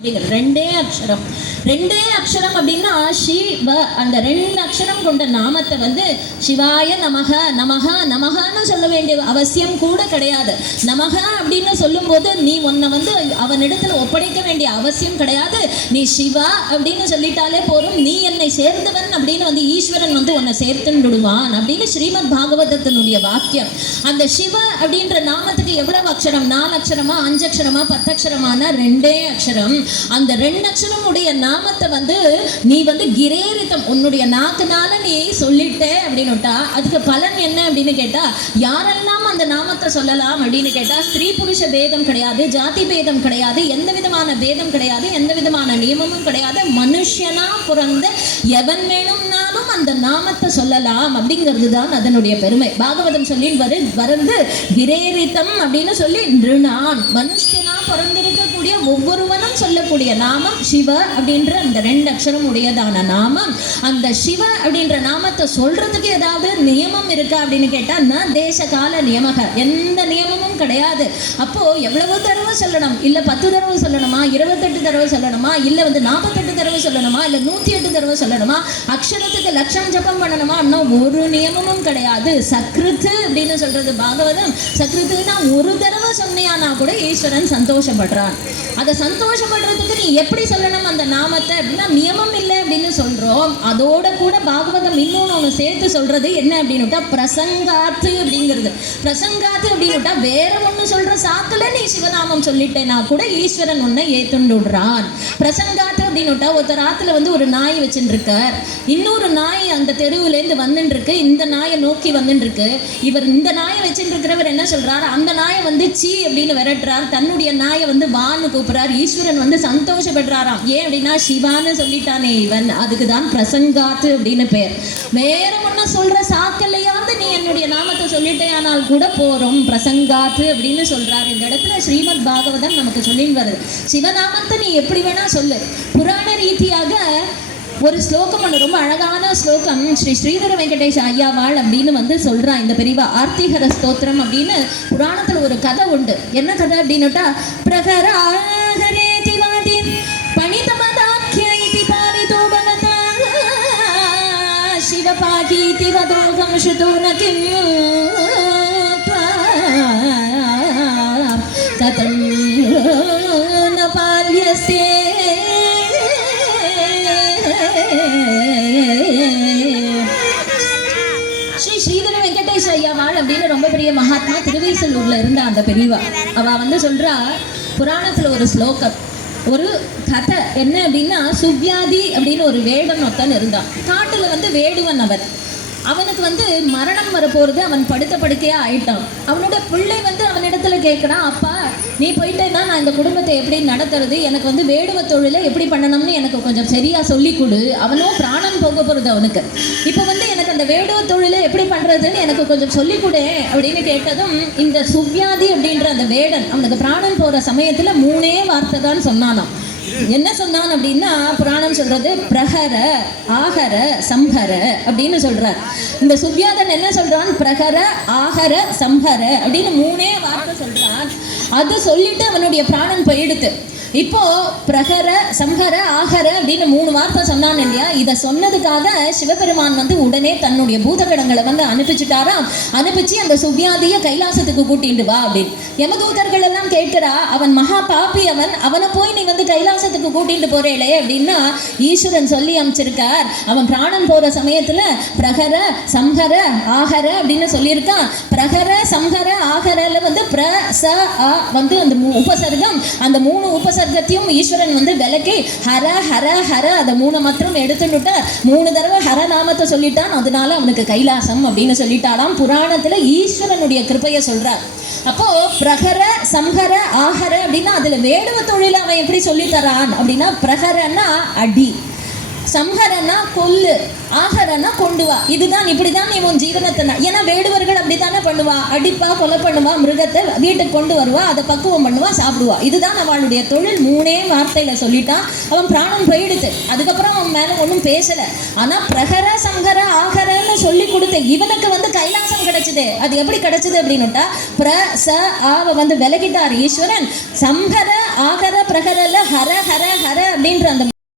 ரெண்டே அக்ஷரம். ரெண்டே அக்ஷரம் அப்படின்னா சிவ, அந்த 2 அக்ஷரம் கொண்ட நாமத்தை வந்து சிவாய நமக நமக நமகன்னு சொல்ல வேண்டிய அவசியம் கூட கிடையாது. நமக அப்படின்னு சொல்லும்போது நீ உன்னை வந்து அவனிடத்துல ஒப்படைக்க வேண்டிய அவசியம் கிடையாது. நீ சிவா அப்படின்னு சொல்லிட்டாலே போதும், நீ என்னை சேர்ந்தவன் அப்படின்னு வந்து ஈஸ்வரன் வந்து உன்னை சேர்த்துடுவான் அப்படின்னு ஸ்ரீமத் பாகவதத்தினுடைய வாக்கியம். அந்த சிவ அப்படின்ற நாமத்துக்கு எவ்வளவு அக்ஷரம்? 4 அக்ஷரமா, 5 அக்ஷரமா, 10 அக்ஷரமான 2 அக்ஷரம். அந்த 2 அக்ஷரம் உடைய நாமத்தை வந்து நீ வந்து கிரேரித்தம் உன்னுடைய நாக்குனால நீ சொல்லிட்ட அப்படின்னுட்டா அதுக்கு பலன் என்ன அப்படின்னு கேட்டா, யாரெல்லாம் அந்த நாமத்தை சொல்லலாம் அப்படின்னு கேட்டா, ஸ்திரீ புருஷ பேதம் கிடையாது, ஜாதி பேதம் கிடையாது, எந்த விதமான பேதம் கிடையாது, எந்த விதமான நியமமும் கிடையாது. மனுஷனா பிறந்த எவன் வேணும்னாலும் அந்த நாமத்தை சொல்லலாம் அப்படிங்கிறது தான் அதனுடைய பெருமை. பாகவதம் சொல்லி வந்து கிரேரித்தம் அப்படின்னு சொல்லி நிருணான், மனுஷனா பிறந்திருக்கக்கூடிய ஒவ்வொருவனும் சொல்லக்கூடிய நாமம் சிவ அப்படின்ற அந்த 2 அக்ஷரம் உடையதான நாமம். அந்த சிவ அப்படின்ற நாமத்தை சொல்றதுக்கு ஏதாவது நியமம் இருக்கா அப்படின்னு கேட்டா, தேச கால நியமக, எந்த நியமமும் கிடையாது. அப்போ எவ்வளவு தடவை சொல்லணும்? இல்ல 10 தடவை சொல்லணுமா, 28 தடவை சொல்லணுமா, இல்ல வந்து 48 தடவை சொல்லணுமா, இல்ல 108 தடவை சொல்லணுமா, அக்ஷரத்துக்கு லட்சம் ஜபம் பண்ணணுமா? இன்னும் ஒரு நியமமும் கிடையாது. சக்ருத்து அப்படின்னு சொல்றது பாகவதம். சக்ருத்துனா ஒரு தடவை சொன்னியானா கூட ஈஸ்வரன் சந்தோஷப்படுறான். அதை சந்தோஷப்படுறதுக்கு நீ எப்படி சொல்லணும் அந்த நாமத்தை அப்படின்னா, நியமம் இல்லை அப்படின்னு சொல்றோம். அதோட கூட பாகவதம் இன்னொன்னு ஒன்று சேர்த்து சொல்றது என்ன அப்படின்னுட்டா, பிரசங்காத்து அப்படிங்கிறது. பிரசங்காத்து அப்படின்னுட்டா வேற ஒன்று சொல்ற சாக்குல நீ சிவநாமம் சொல்லிட்டேன்னா கூட ஈஸ்வரன் உன்னை ஏத்துண்டு விடுறான். பிரசங்காத்து அப்படின்னுட்டா, ஒருத்தர் ஆத்துல வந்து ஒரு நாய் வச்சுட்டு இருக்கார், இன்னொரு நாய் அந்த தெருவுலேருந்து வந்துட்டு இருக்கு, இந்த நாயை நோக்கி வந்துட்டு இருக்கு. இவர் இந்த நாயை வச்சுட்டு இருக்கிறவர் என்ன சொல்றாரு, அந்த நாயை வந்து சீ அப்படின்னு விரட்டுறார், தன்னுடைய நாயை வந்து வான்னு கூப்பிடுறார். ஈஸ்வரன் வந்து சந்தோஷப்படுறாராம். ஏன் அப்படின்னா, சிவான்னு சொல்லிட்டானே இவன், அதுக்கு தான் பிரசங்காத்து அப்படின்னு பேர். வேற ஒண்ணு சொல்ற சாக்கல்லையாவது நீ என்னுடைய நாமத்தை சொல்லிட்டேயானால் கூட போறோம், பிரசங்காத்து அப்படின்னு சொல்றாரு. இந்த இடத்துல ஸ்ரீமத் பாகவதம் நமக்கு சொல்லி வருது, சிவநாமத்தை நீ எப்படி வேணா சொல்லு. புராண ரீதியாக ஒரு ஸ்லோகம் ஒன்று, ரொம்ப அழகான ஸ்லோகம், ஸ்ரீ ஸ்ரீதர வெங்கடேஷ் ஐயாவாள் அப்படின்னு வந்து சொல்றா இந்த பெரியவா. ஆர்த்திஹர ஸ்தோத்திரம் அப்படின்னு புராணத்துல ஒரு கதை உண்டு. என்ன கதை அப்படின்னுட்டா, பிரகராஹரேதி வாதின் பணிதமதாக்யைதி பாரிதோ பவதா சிவபாகீதி வதோகம் சுதோனகிம் கதம் ந பால்யஸ்தே. ஸ்ரீ ஸ்ரீதர வெங்கடேஷ் ஐயாவாள் அப்படின்னு ரொம்ப பெரிய மகாத்மா, திருவைசலூர்ல இருந்த அந்த பெரியவா. அவ வந்து சொல்றா, புராணத்துல ஒரு ஸ்லோகம், ஒரு கதை என்ன அப்படின்னா, சுவ்யாதி அப்படின்னு ஒரு வேடன் ஒருத்தன் இருந்தான். காட்டுல வந்து வேடுவன் அவன். அவனுக்கு வந்து மரணம் வரப்போறது, அவன் படுத்த படுக்கையா ஆயிட்டான். அவனோட பிள்ளை வந்து அவனிடத்துல கேட்கிறான், அப்பா நீ போயிட்டேன்னா நான் இந்த குடும்பத்தை எப்படி நடத்துறது, எனக்கு வந்து வேடுவ தொழிலை எப்படி பண்ணணும்னு எனக்கு கொஞ்சம் சரியா சொல்லி கொடு. அவனும் பிராணம் போக போறது அவனுக்கு. இப்போ வந்து எனக்கு அந்த வேடுவ தொழிலை எப்படி பண்றதுன்னு எனக்கு கொஞ்சம் சொல்லி கொடு அப்படின்னு கேட்டதும், இந்த சுவ்யாதி அப்படின்ற அந்த வேடன் அவனுக்கு பிராணம் போற சமயத்துல 3 வார்த்தை தான் சொன்னானாம். என்ன சொன்னான் அப்படின்னா, புராணம் சொல்றது பிரகர ஆகர சம்ஹர அப்படின்னு சொல்றார். இந்த சுவ்யாதன் என்ன சொல்றான், பிரகர ஆகர சம்ஹர அப்படின்னு 3 வார்த்தை சொல்றான். அது சொல்லிட்டு அவனுடைய பிராணன் போயிடுத்து. இப்போ பிரகர சம்ஹர ஆகர அப்படின்னு 3 வார்த்தை சொன்னான் இல்லையா, இதை சொன்னதுக்காக சிவபெருமான் வந்து உடனே தன்னுடைய பூதகணங்களை வந்து அனுப்பிச்சுட்டாராம். அனுப்பிச்சு அந்த சுவ்யாதிய கைலாசத்துக்கு கூட்டிட்டு வா அப்படின்னு. யமதூதர்கள் எல்லாம் கேட்கிறா, அவன் மகா பாப்பி, அவனை போய் நீ வந்து கைலாசத்துக்கு கூட்டிட்டு போறேளே அப்படின்னா, ஈஸ்வரன் சொல்லி அமைச்சிருக்கார். அவன் பிராணன் போற சமயத்துல பிரகர சம்ஹர ஆகர அப்படின்னு சொல்லியிருக்கான். பிரகர சம்ஹர ஆகரல வந்து பிர ச அ வந்து அந்த உபசர்க்கம், அந்த 3 உபசர்க்கத்தையும் ஈஸ்வரன் வந்து விலக்கி ஹர ஹர ஹர அதை 3 மாத்திரம் எடுத்துட்டு 3 தடவை ஹர நாமத்தை சொல்லிட்டான். அதனால அவனுக்கு கைலாசம் அப்படின்னு சொல்லிட்டாலாம். புராணத்துல ஈஸ்வரனுடைய கிருபையை சொல்றார். அப்போ பிரகர சம்ஹர ஆகர அப்படின்னா அதுல வேடுவ தொழில அவன் எப்படி சொல்லி தரான் அப்படின்னா, பிரகரன்னா அடி, சம்ஹரன்னா கொல்லு, ஆகரன்னா கொண்டு வா. இதுதான், இப்படிதான் நீ உன் ஜீவனத்தை, ஏன்னா வேடுவர்கள் அப்படித்தானே பண்ணுவா, அடிப்பா, கொலை பண்ணுவா, மிருகத்தை வீட்டுக்கு கொண்டு வருவா, அதை பக்குவம் பண்ணுவா, சாப்பிடுவா. இதுதான் அவளுடைய தொழில். 3 வார்த்தையில சொல்லிட்டான். அவன் பிராணம் போயிடுது. அதுக்கப்புறம் அவன் மேல ஒன்றும் பேசல. ஆனா பிரகர சங்கர ஆகரன்னு சொல்லி கொடுத்த இவனுக்கு வந்து கைலாசம் கிடைச்சது. அது எப்படி கிடைச்சது அப்படின்னுட்டா, பிர ச ஆவ வந்து விலகிட்டார் ஈஸ்வரன். சம்ஹர ஆகர பிரகரல ஹர ஹர ஹர அப்படின்ற அந்த